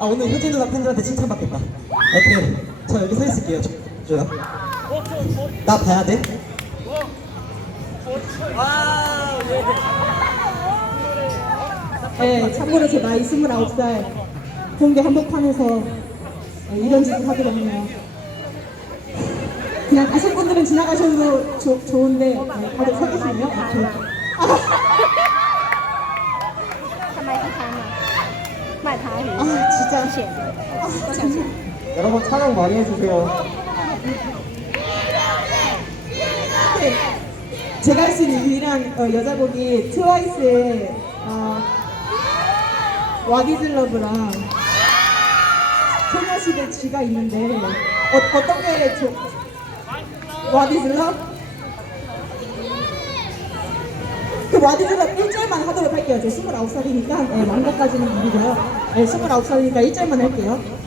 아 오늘 효진 누나 팬들한테 칭찬받겠다. 오케이. 저 여기 서 있을게요. 저요. 나 봐야 돼? 네, 참고로 제 나이 29살 공개 한복판에서 이런 짓을 하게 됐네요. 그냥 아실 분들은 지나가셔도 조, 좋은데 네, 다들 서 계시네요. 오케이. 아, 卖他鱼。 장신. 여러분 촬영 많이 해주세요. 네. 제가 할 수 있는 유일한 어, 여자 곡이 트와이스의 어, 와디즐러브랑 소녀시대 쥐가 있는데 어, 어떤 게 조... 와디즐러? 와디즐러 1절만 하도록 할게요. 저 29살이니까 네, 왕가까지는 아니고요. 네, 29살이니까 1절만 할게요.